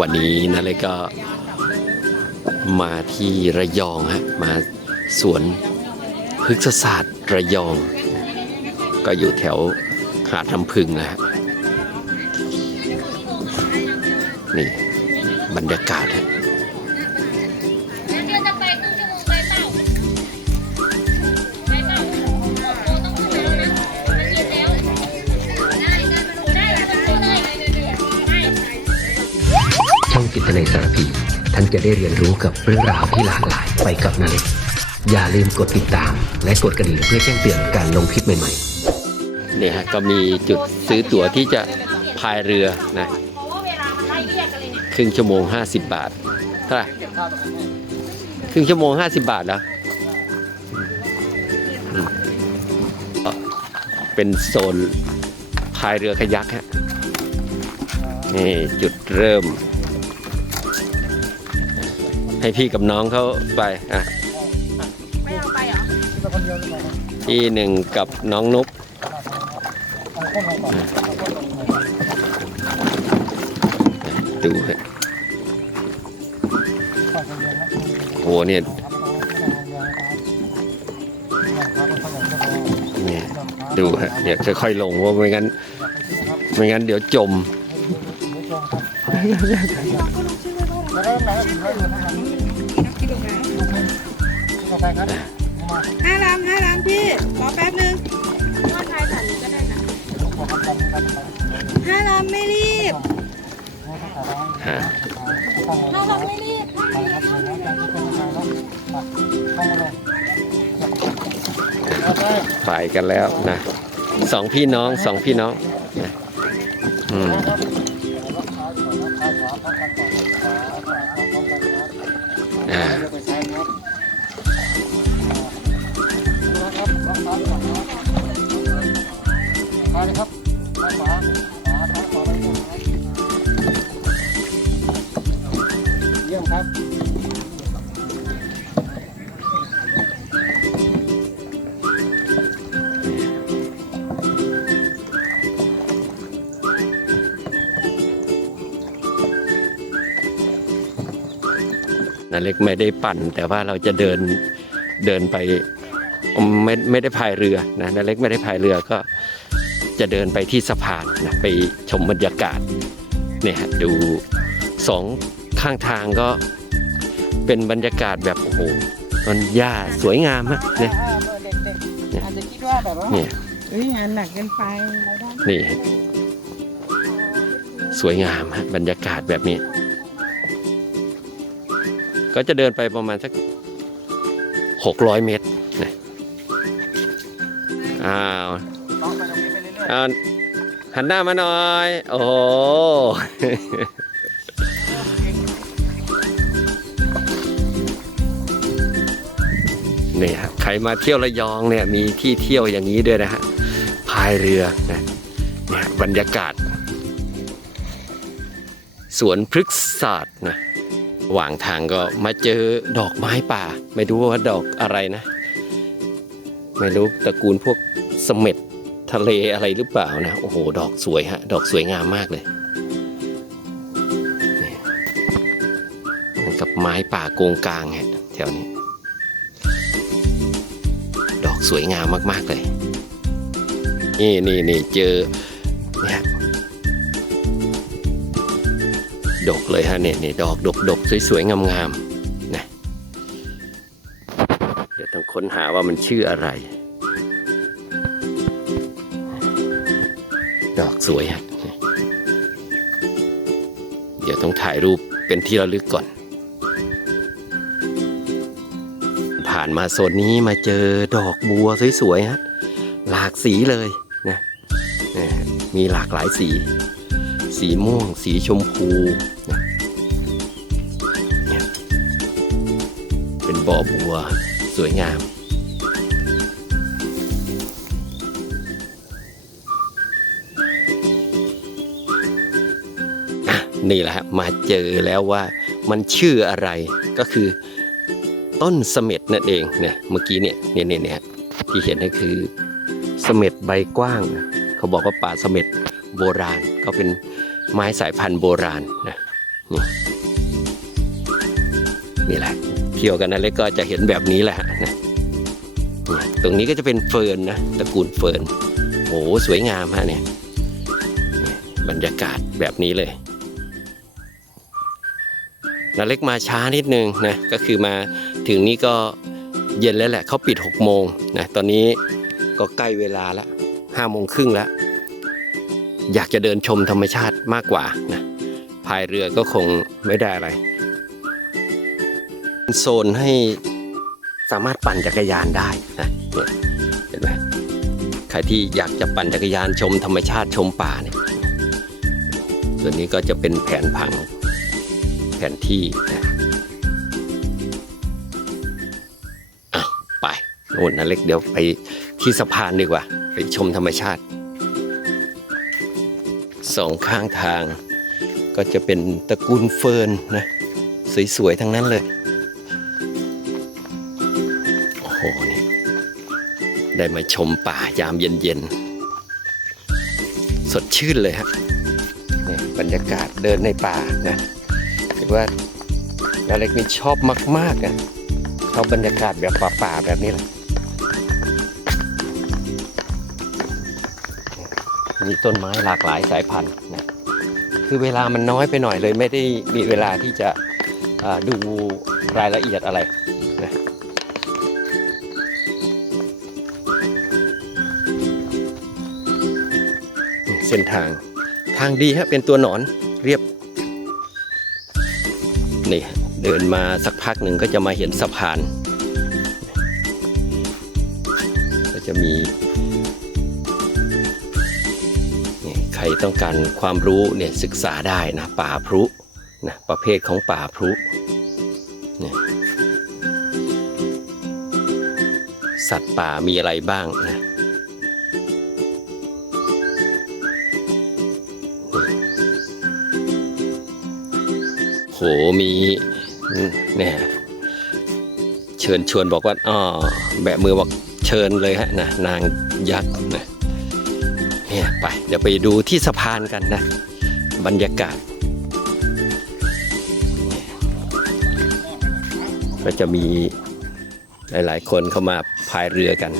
วันนี้นะเลยก็มาที่ระยองฮะมาสวนพฤกษศาสตร์ระยอง ก็อยู่แถวหาดลำพึงนะฮะนี่บรรยากาศฮะ ในสารพีท่านจะได้เรียนรู้กับเรื่องราวที่หลากหลายไปกับนาเล็กอย่าลืมกดติดตาม และกดกระดิ่งเพื่อแจ้งเตือนการลงคลิปใหม่ๆเนี่ยฮะก็มีจุดซื้อตั๋วที่จะพายเรือนะครึ่งชั่วโมง 50 บาทเท่าไหร่ครึ่งชั่วโมง 50 บาทแล้วเป็นโซนพายเรือขยักฮะนี่จุดเริ่ม ให้พี่กับน้องเขาไปอะไม่เอาไปเหรอพี่หนึ่งกับน้องนุ๊กดูฮะโหเนี่ยเนี่ยดูฮะเนี่ยค่อยๆลงว่าไม่งั้น ไม่งั้นเดี๋ยวจม ห้าลำห้าลำพี่ขอแป๊บนึงว่าทายสันก็ได้นะห้าลำไม่รีบฮะเราเราไม่รีบไม่รีบไม่รีบไปกันแล้วนะสองพี่น้องสองพี่น้องนะอืม เยี่ยมครับนาเล็กไม่ได้ปั่น แต่ว่าเราจะเดินเดินไปไม่ไม่ได้พายเรือนะนาเล็กไม่ได้พายเรือก็ จะเดินไปที่สะพานนะไปชมบรรยากาศเนี่ยฮะดูสองข้างทางก็เป็นบรรยากาศแบบโอ้โหมันหญ้าสวยงามฮะเนี่ยเด็กๆอาจจะคิดว่าแบบว่าเนี่ยเฮ้ยงานหนักเกินไปเราได้นี่ฮะสวยงามฮะบรรยากาศแบบนี้ ก็จะเดินไปประมาณสักหกร้อยเมตร หันหน้ามาหน่อย โอ้โหนี่ฮะใครมาเที่ยวระยองเนี่ยมีที่เที่ยวอย่างนี้ด้วยนะฮะพายเรือนะเนี่ยบรรยากาศ สวนพฤกษศาสตร์นะหว่างทางก็มาเจอดอกไม้ป่า ไม่รู้ว่าดอกอะไรนะ ไม่รู้ตระกูลพวกเสม็ด ทะเลอะไรหรือเปล่านะ โอ้โห ดอกสวยฮะ ดอกสวยงามมากเลยเหมือนกับไม้ป่าโกงกลางฮะแถวนี้ ดอกสวยงามมาก ๆ เลย นี่นี่นี่เจอเนี่ยดกเลยฮะเนี่ยนี่ดอกดกดกสวยๆงามๆนะเดี๋ยวต้องค้นหาว่ามันชื่ออะไร อกสวยฮะเดี๋ยวต้องถ่ายรูปเป็นที่ระลึกก่อน ผ่านมาโซนนี้มาเจอดอกบัวสวยๆฮะหลากสีเลยนะมีหลากหลายสี สีม่วง สีชมพูนะเป็นบ่อบัวสวยงาม นี่แหละฮะมาเจอแล้วว่ามันชื่ออะไรก็คือต้นเสม็ดนั่นเองเนี่ยเมื่อกี้เนี่ยเนี่ยเนี่ยเนี่ยที่เห็นก็คือเสม็ดใบกว้างนะเขาบอกว่าป่าเสม็ดโบราณก็เป็นไม้สายพันธุ์โบราณนะนี่แหละเที่ยวกันนะเล็กก็จะเห็นแบบนี้แหละนะตรงนี้ก็จะเป็นเฟิร์นนะตระกูลเฟิร์นโอ้สวยงามฮะเนี่ยบรรยากาศแบบนี้เลย นาเล็กมาช้านิดนึงนะก็คือมาถึงนี้ก็เย็นแล้วแหละเขาปิด6โมงนะตอนนี้ก็ใกล้เวลาแล้วห้าโมงครึ่งแล้ว อยากจะเดินชมธรรมชาติมากกว่านะพายเรือก็คงไม่ได้อะไร โซนให้สามารถปั่นจักรยานได้นะเนี่ยเห็นไหมใครที่อยากจะปั่นจักรยานชมธรรมชาติชมป่าเนี่ยส่วนนี้ก็จะเป็นแผนผัง แผนที่นะอ้าวไปโน่นนะเล็กเดี๋ยวไปที่สะพานดีกว่า ไปชมธรรมชาติ สองข้างทางก็จะเป็นตระกูลเฟิร์นนะสวยๆทั้งนั้นเลย โอ้โหนี่ได้มาชมป่ายามเย็นๆ สดชื่นเลยฮะนี่บรรยากาศเดินในป่านะ ถือว่านาเล็กนี่ชอบมากๆอะชอบบรรยากาศแบบป่าๆแบบนี้แหละมีต้นไม้หลากหลายสายพันธุ์นะคือเวลามันน้อยไปหน่อยเลย ไม่ได้มีเวลาที่จะดูรายละเอียดอะไรนะเส้นทางทางดีฮะเป็นตัวหนอนเรียบ นี่เดินมาสักพักหนึ่งก็จะมาเห็นสะพาน ก็จะมีนี่ใครต้องการความรู้เนี่ยศึกษาได้นะป่าพรุนะประเภทของป่าพรุนี่สัตว์ป่ามีอะไรบ้างนะ โหมีเนี่ยเชิญชวนบอกว่าอ๋อแบะมือบอกเชิญเลยฮะนะนางยักษ์นะเนี่ยไปเดี๋ยวไปดูที่สะพานกันนะ บรรยากาศ ก็จะมีหลาย ๆ คนเข้ามาพายเรือกัน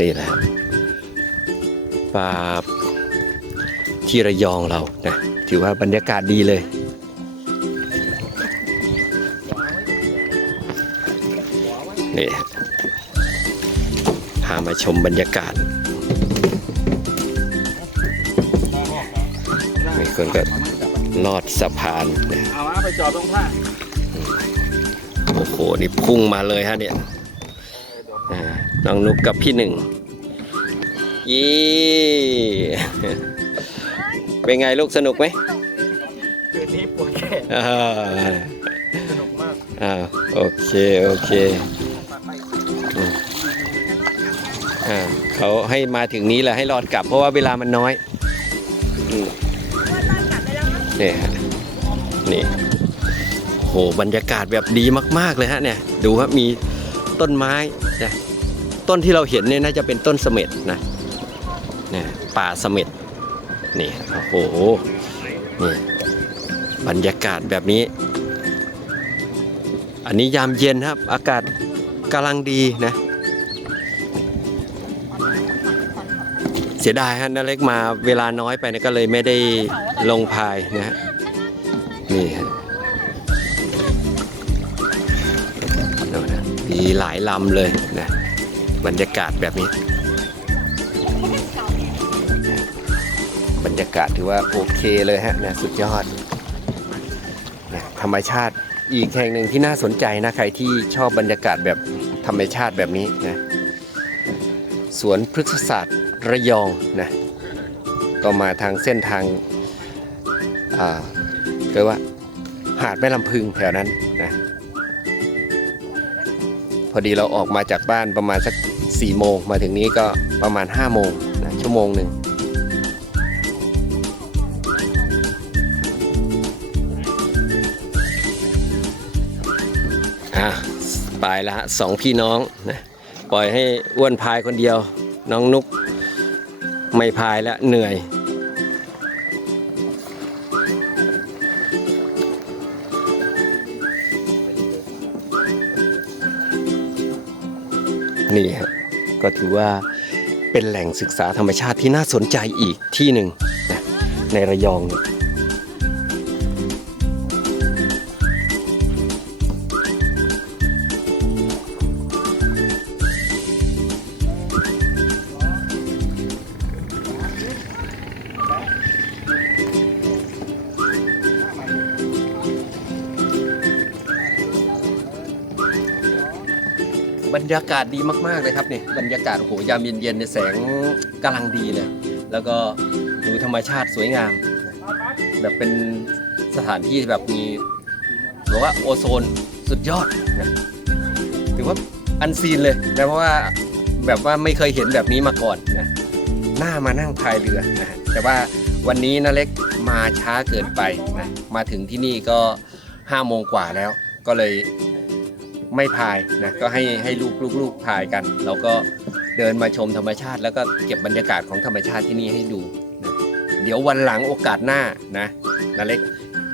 นี่แหละป่า ที่ระยองเรานะถือว่าบรรยากาศดีเลย นี่พามาชมบรรยากาศมีคนก็ลอดสะพานนะเอามาไปจอดตรงท่าโอ้โห นี่พุ่งมาเลยฮะเนี่ยน้องนุกกับพี่หนึ่งยี่ เป็นไงลูกสนุกไหมคืนนี้ปวดแขนอ่าสนุกมากอ่าโอเคโอเคอืมอ่าเขาให้มาถึงนี้แหละให้รอดกลับ เพราะว่าเวลามันน้อยอืมนี่ฮะนี่โหบรรยากาศแบบดีมาก ๆ เลยฮะเนี่ย ดูครับมีต้นไม้นะต้นที่เราเห็นเนี่ยน่าจะเป็นต้นเสม็ดนะเนี่ยป่าเสม็ด นี่โอ้โหนี่บรรยากาศแบบนี้ อันนี้ยามเย็นครับ อากาศกำลังดีนะ เสียดายฮะนาเล็กมาเวลาน้อยไปนะก็เลยไม่ได้ลงพายนะฮะนี่ฮะมีหลายลำเลยนะบรรยากาศแบบนี้ รรยากาศถือว่าโอเคเลยฮะนะสุดยอดนะธรรมชาติอีกแห่งหนึ่งที่น่าสนใจนะใครที่ชอบบรรยากาศแบบธรรมชาติแบบนี้นะสวนพฤกษศาสตร์ระยองนะก็มาทางเส้นทางอ่าเรียกว่าหาดแม่ลำพึงแถวนั้นนะพอดีเราออกมาจากบ้านประมาณสัก4โมงมาถึงนี้ก็ประมาณ5โมงนะชั่วโมงหนึ่ง ไปแล้วฮะสองพี่น้องนะปล่อยให้อ้วนพายคนเดียว น้องนุกไม่พายแล้วเหนื่อยนี่ฮะก็ถือว่าเป็นแหล่งศึกษาธรรมชาติที่น่าสนใจอีกที่หนึ่งในระยองเนี่ย รรยากาศดีมากๆเลยครับนี่บรรยากาศโอ้โหยามเย็นๆในยแสงกำลังดีเลย แล้วก็ดูธรรมชาติสวยงาม แบบเป็นสถานที่แบบมีบอกว่าโอโซนสุดยอดนะถือว่าอันซีนเลยนะเพราะว่าแบบว่าไม่เคยเห็นแบบนี้มาก่อนนะน่ามานั่งพายเรือนะแต่ว่าวันนี้นาเล็กมาช้าเกินไปนะมาถึงที่นี่ก็ห้าโมงกว่าแล้วก็เลย ไม่พายนะก็ให้ให้ลูกลูกลูกพายกัน เราก็เดินมาชมธรรมชาติ แล้วก็เก็บบรรยากาศของธรรมชาติที่นี่ให้ดูนะเดี๋ยววันหลังโอกาสหน้านะนาเล็ก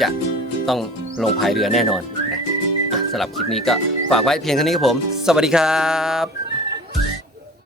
จะต้องลงพายเรือแน่นอนนะอะสำหรับคลิปนี้ก็ฝากไว้เพียงเท่านี้ครับผม สวัสดีครับ